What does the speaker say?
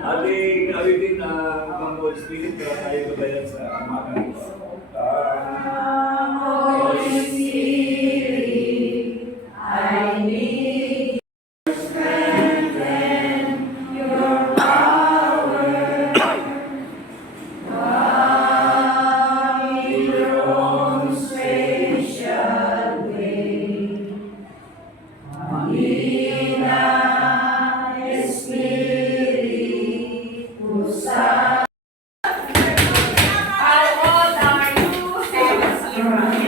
Ating awitin ang Holy Spirit para tayo gabayan sa amahan. Holy Spirit, I need your strength and your power. Come in your own special way. Mahina Espiritu Santo. How old are you? 7 years.